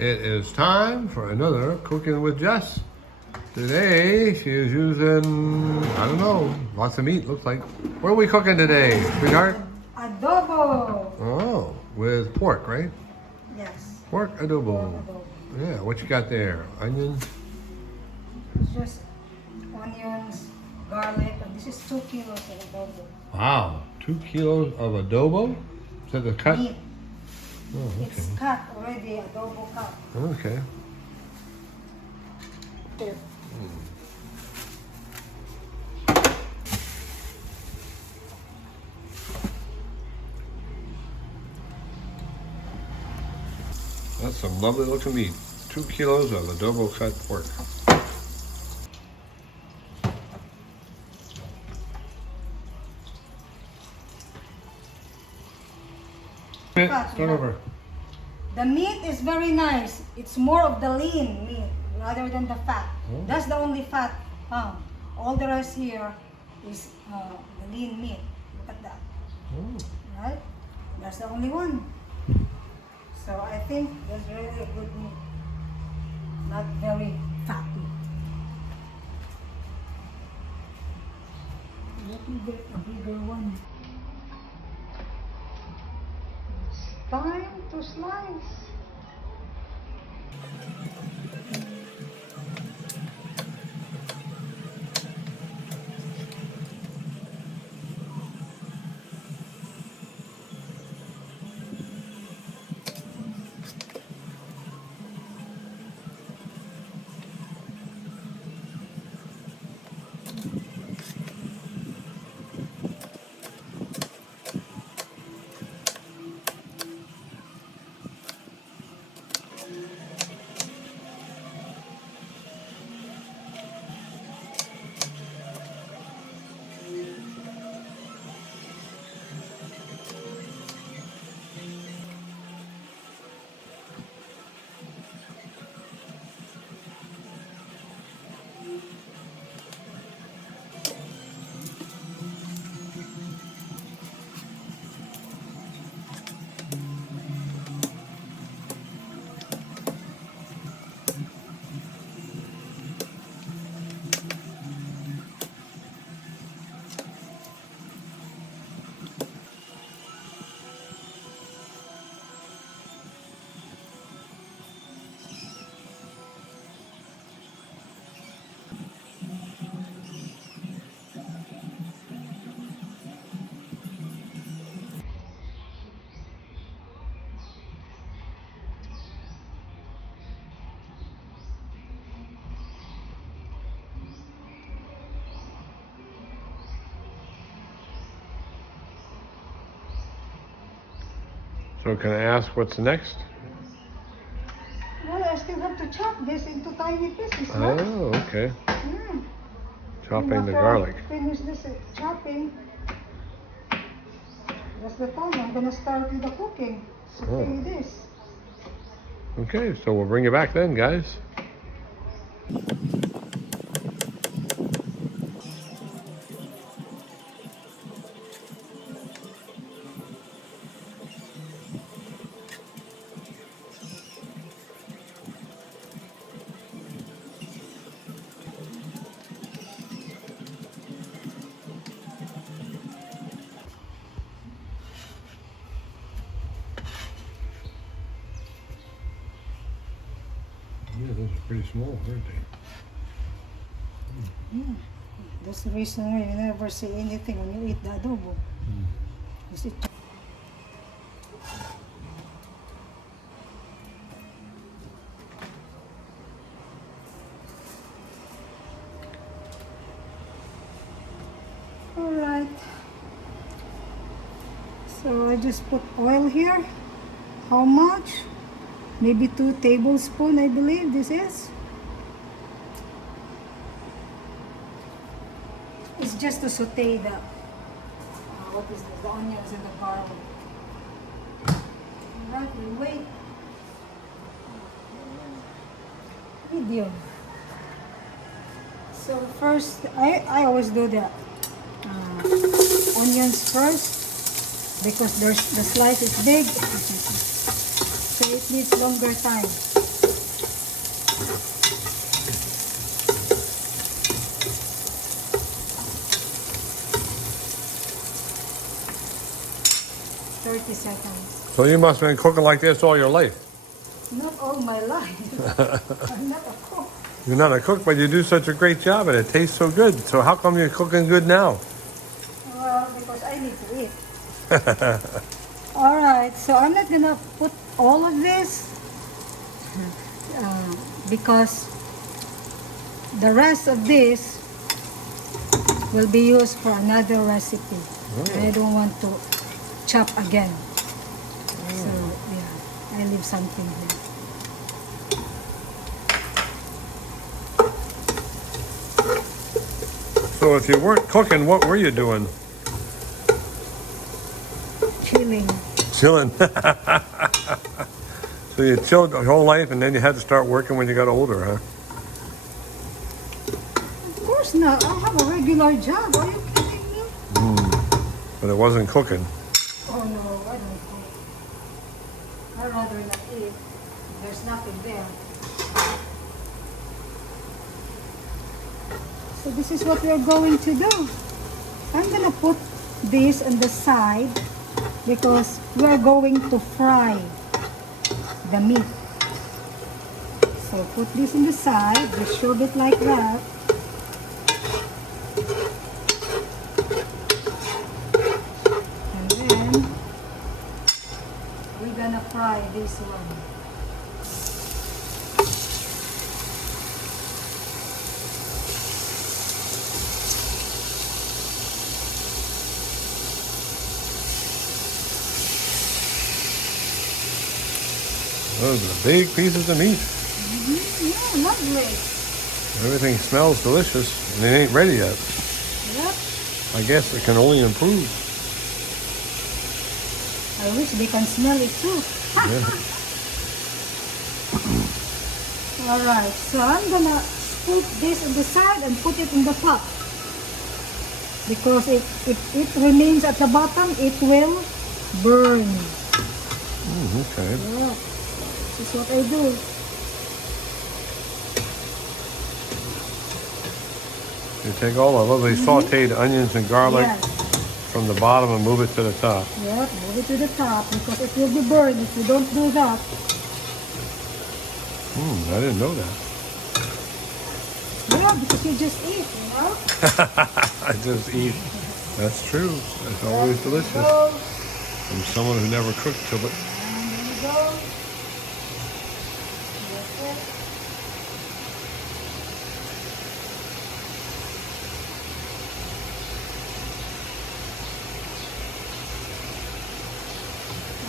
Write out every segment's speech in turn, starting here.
It is time for another Cooking with Jess. Today she is using, I don't know, lots of meat looks like. What are we cooking today, sweetheart? Adobo. Oh, with pork, right? Yes. Pork adobo. Pork adobo. Yeah, what you got there? Onions? It's just onions, garlic, and this is 2 kilos of adobo. Wow, 2 kilos of adobo? Is that the cut? Meat. Oh, It's okay. cut already, adobo cut. Okay. There. That's some lovely looking meat. 2 kilos of adobo cut pork. Start over. The meat is very nice. It's more of the lean meat rather than the fat. Oh. That's the only fat found. All the rest here is the lean meat. Look at that. Oh. Right? That's the only one. So I think that's really a good meat. Not very fatty. Let me get a bigger one. It's time to slice. So can I ask what's next? Well, I still have to chop this into tiny pieces, right? Oh, okay. Mm. Chopping And the after garlic. I finish this chopping. That's the time I'm gonna start with the cooking. Saute this. Okay, so we'll bring you back then, guys. Yeah, those are pretty small, aren't they? Yeah. That's the reason why you never say anything when you eat the adobo. You see, alright. So I just put oil here. How much? Maybe 2 tablespoons, I believe this is. It's just to saute the, what is this, the onions and the garlic. Alright, we wait. Medium. So first, I always do the onions first because the slice is big. So it needs longer time. seconds. So you must have been cooking like this all your life. Not all my life. I'm not a cook. You're not a cook, but you do such a great job and it tastes so good. So how come you're cooking good now? Well, because I need to eat. Alright, so I'm not gonna put all of this because the rest of this will be used for another recipe. And I don't want to chop again. So yeah, I leave something here. So if you weren't cooking, what were you doing? Chilling. Chilling. So you chilled your whole life and then you had to start working when you got older, huh? Of course not. I have a regular job. Are you kidding me? But it wasn't cooking. Oh no, I don't cook. I'd rather not eat. There's nothing there. So this is what we're going to do. I'm gonna put this on the side because we're going to fry the meat. So put this on the side, just shove it like that. And then we're gonna fry this one. Those are big pieces of meat. Yeah, lovely. Everything smells delicious and it ain't ready yet. Yep. I guess it can only improve. I wish they can smell it too. Alright, so I'm gonna put this on the side and put it in the pot. Because if it remains at the bottom, it will burn. Okay. Yeah, this is what I do. You take all the lovely sauteed onions and garlic Yes. from the bottom and move it to the top. Yep, move it to the top because it will be burned if you don't do that. I didn't know that. Yeah, because you just eat, you know? I just eat. That's true. It's always delicious. Go. From someone who never cooked till it. And there you go. That's it.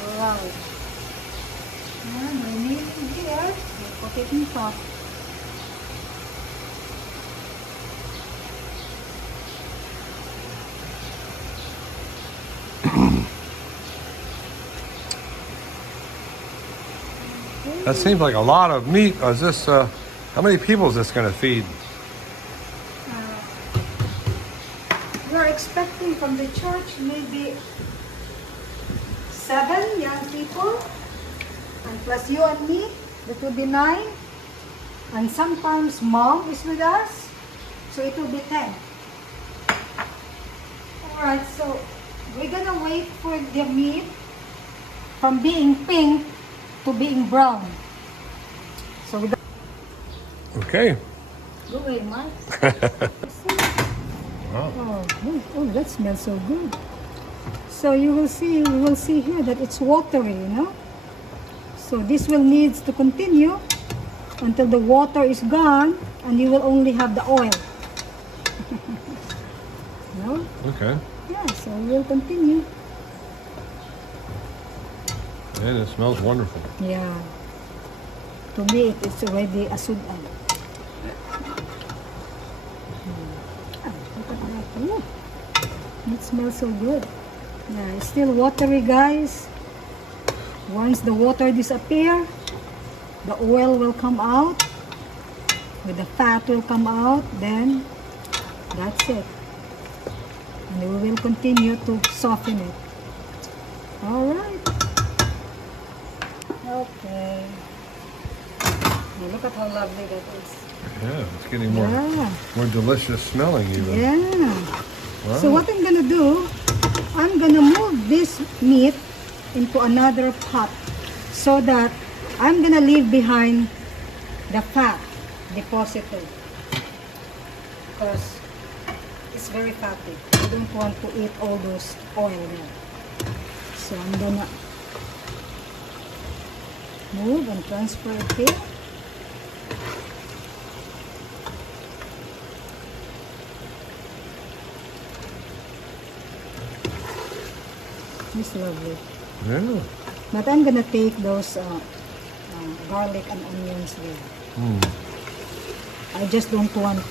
Alright. And remaining here, we put it in top. That seems like a lot of meat. Is this, how many people is this going to feed? We're expecting from the church maybe 7 young people, and plus you and me, that will be 9. And sometimes mom is with us, so it will be 10. Alright, so we're gonna wait for the meat from being pink to being brown. So we Okay. go away, Mark. Wow. Oh, that smells so good. So you will see, we will see here that it's watery, you know. So this will needs to continue until the water is gone, and you will only have the oil. No? Okay. Yeah, so we'll continue. And it smells wonderful. Yeah. To me, it is already asudan. Look at that. Ooh. It smells so good. Yeah, it's still watery, guys. Once the water disappear, the oil will come out. With the fat will come out. Then, that's it. And we will continue to soften it. Alright. Okay. Oh, look at how lovely that is. Yeah, it's getting more Yeah. more delicious smelling even. Yeah. Wow. So what I'm gonna do, I'm gonna move this meat into another pot so that I'm gonna leave behind the fat deposited because it's very fatty. I don't want to eat all those oil there. So I'm gonna move and transfer it here. It's lovely. Yeah. But I'm gonna take those garlic and onions there. Mm. I just don't want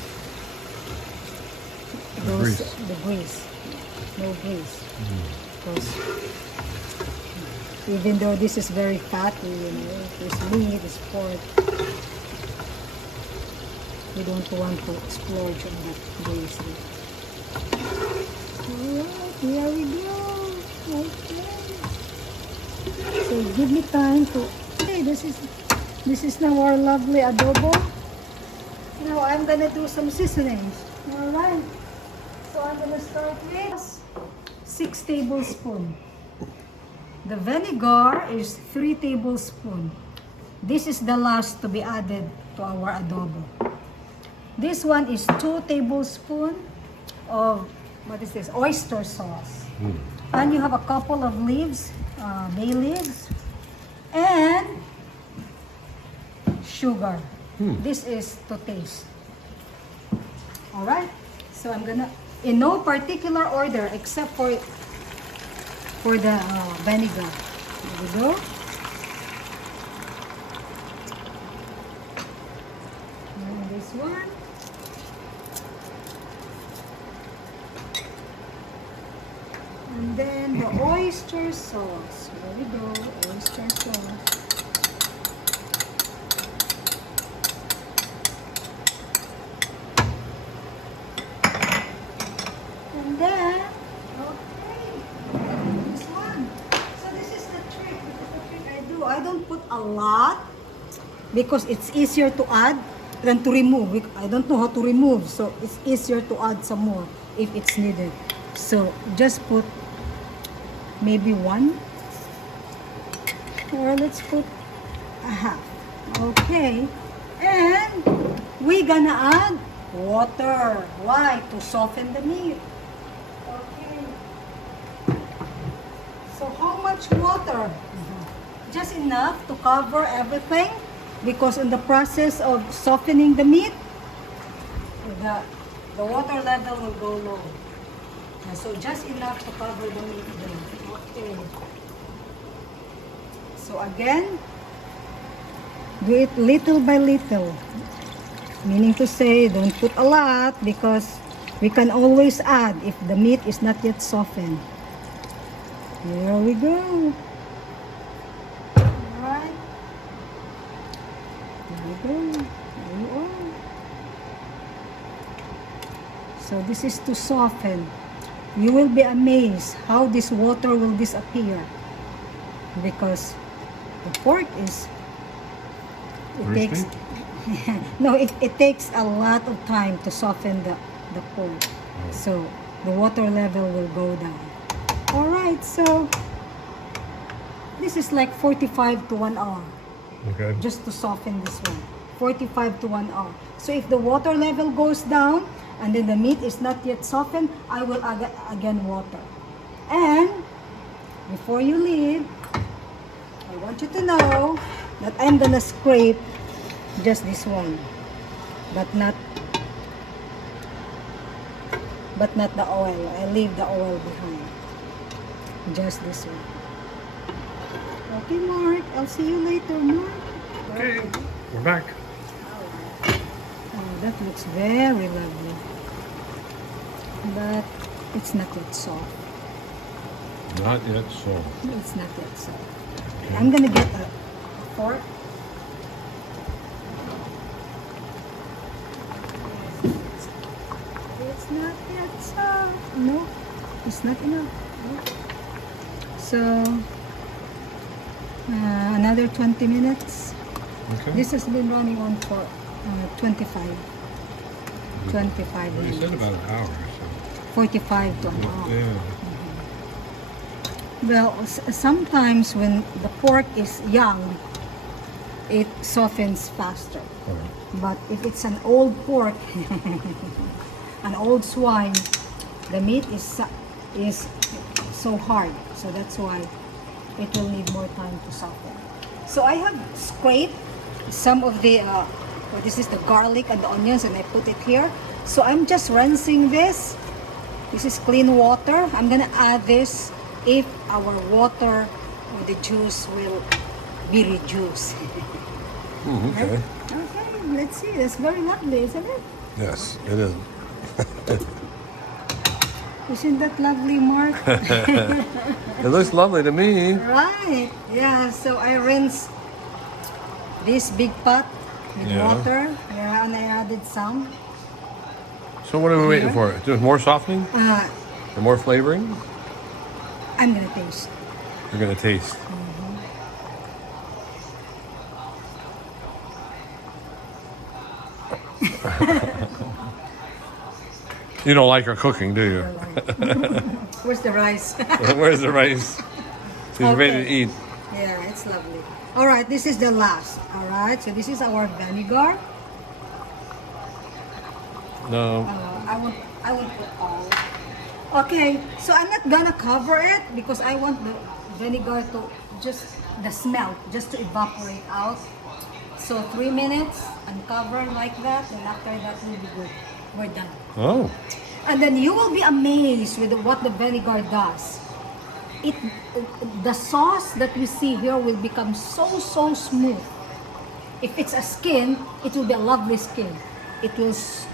those Grease. the grease. No grease. Because even though this is very fatty, you know, this meat, this pork, we don't want to splurge on that grease. Alright, here we go. Okay. So give me time to. Hey, this is now our lovely adobo. Now I'm gonna do some seasonings. All right. So I'm gonna start with 6 tablespoons. The vinegar is 3 tablespoons. This is the last to be added to our adobo. This one is 2 tablespoons of what is this? Oyster sauce. And you have a couple of leaves, bay leaves, and sugar. This is to taste. All right. So I'm gonna, in no particular order except for the vinegar. There we go. And this one. And then the oyster sauce. There we go, oyster sauce. And then, okay, this one. So this is the trick. This is the trick I do. I don't put a lot because it's easier to add than to remove. I don't know how to remove, so it's easier to add some more if it's needed. So just put maybe 1, or let's put a half. Okay, and we're gonna add water. Why? To soften the meat. Okay. So how much water? Just enough to cover everything, because in the process of softening the meat, the water level will go low. So just enough to cover the meat then. Okay. So again, do it little by little. Meaning to say, don't put a lot because we can always add if the meat is not yet softened. Here we go. Alright. There we go. There you are. So this is to soften. You will be amazed how this water will disappear because the pork is, it takes no, it takes a lot of time to soften the pork. So the water level will go down. Alright, so this is like 45 to 1 hour. Okay. Just to soften this one. 45 to 1 hour. So if the water level goes down, and then the meat is not yet softened, I will add again water. And before you leave, I want you to know that I'm gonna scrape just this one, but not the oil. I leave the oil behind. Just this one. Okay, Mark. I'll see you later, Mark. Okay, we're back. Oh, that looks very lovely. But it's not yet soft. Not yet sold. It's not yet soft. I'm gonna get a fork. It's not yet soft. No, it's not enough. So another 20 minutes. Okay. This has been running on for 25 Well, you said minutes. about an hour or 45 to an so. hour. Yeah. Well, sometimes when the pork is young, it softens faster. All right. But if it's an old pork, an old swine, the meat is so hard. So that's why it will need more time to soften. So I have scraped some of the, this is the garlic and the onions, and I put it here. So I'm just rinsing this. This is clean water. I'm gonna add this if our water or the juice will be reduced. Okay. Okay, let's see. That's very lovely, isn't it? Yes, it is. Isn't that lovely, Mark? It looks lovely to me. Right. Yeah, so I rinse this big pot with Yeah. water. Yeah, and I added some. So what are we waiting for? Just more softening? And more flavoring? I'm gonna taste. You're gonna taste. You don't like her cooking, do you? Where's the rice? Where's the rice? She's ready to Okay. eat. Yeah, it's lovely. All right, this is the last. All right, so this is our vinegar. No. I won't put all. Okay, so I'm not gonna cover it because I want the vinegar to just the smell just to evaporate out. So 3 minutes uncover like that, and after that will be good. We're done. Oh. And then you will be amazed with what the vinegar does. The sauce that you see here will become so smooth. If it's a skin, it will be a lovely skin. It's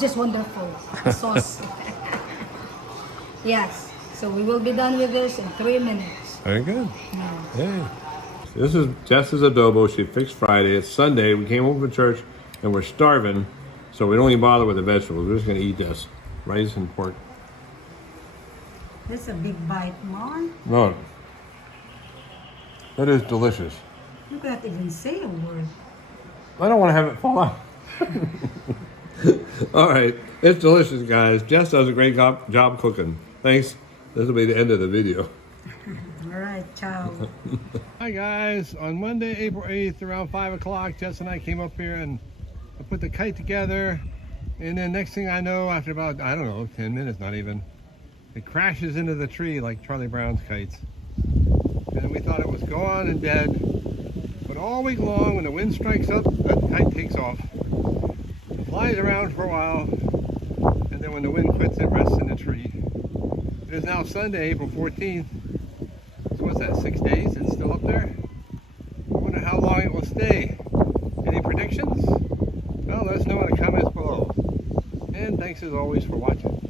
just wonderful. The sauce. Yes. So we will be done with this in 3 minutes. Very good. Hey. This is Jess's adobo. She fixed Friday. It's Sunday. We came home from church and we're starving. So we don't even bother with the vegetables. We're just going to eat this. Rice and pork. That's a big bite, Mom. No. That is delicious. You cannot even say a word. I don't want to have it fall out. All right. It's delicious, guys. Jess does a great job cooking. Thanks. This will be the end of the video. All right, ciao. Hi, guys. On Monday, April 8th, around 5 o'clock, Jess and I came up here and I put the kite together. And then next thing I know, after about, I don't know, 10 minutes, not even, it crashes into the tree like Charlie Brown's kites. And we thought it was gone and dead. But all week long, when the wind strikes up, that kite takes off. It flies around for a while, and then when the wind quits, it rests in the tree. It is now Sunday, April 14th. So what's that, 6 days? It's still up there? I wonder how long it will stay. Any predictions? Well, let us know in the comments below. And thanks as always for watching.